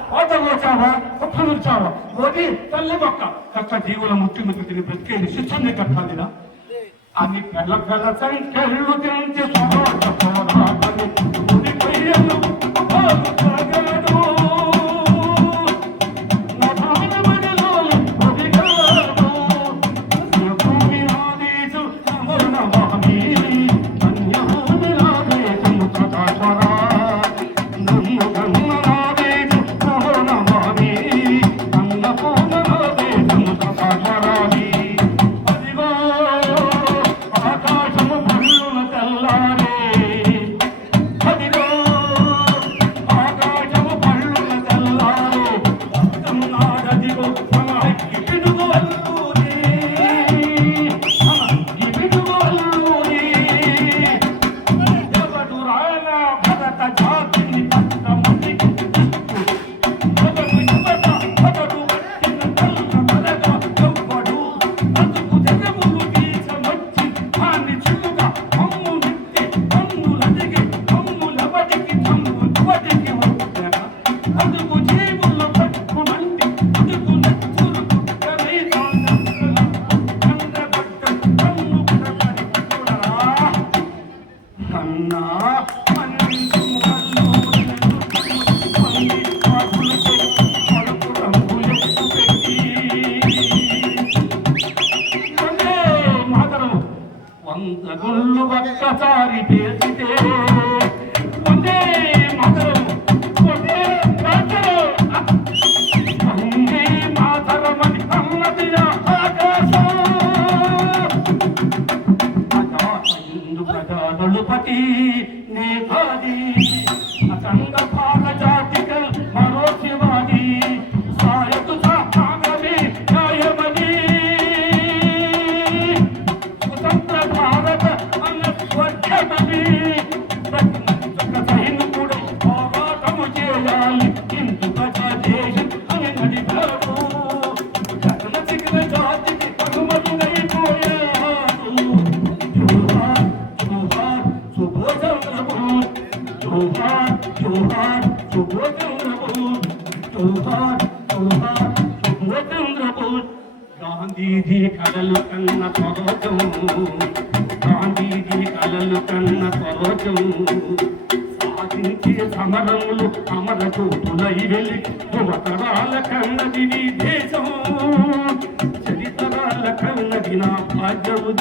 పెట్టావా ఓట పోసావా కుప్పనుంచావా ఒకటి తల్లి మొక్క. కక్క జీవుల ముట్టి ముట్టి బ్రతికేది శిష్యుని కట్టాలిరా. అని పెళ్ళ పెళ్ళ సంఖ్యలు తించి సోట గుళ్ళు పేర్చితే వందే మాతరం వందే మాతరం వందే మాతరమని అన్నది ఆకాశం. జోహార్ జోహార్ సుభోచంద్రబోస్ జోహార్ జోహార్ సుభోచంద్రబోస్ గాంధీజీ కలలు కన్న స్వరోజం గాంధీజీ కలలు కన్న స్వరోజం సాధించే సమరములు అమర జ్యోతులై వెళ్ళి యువతరాల కన్నది నీ దేశం. చరితరాల కన్నది నా భాగ్యము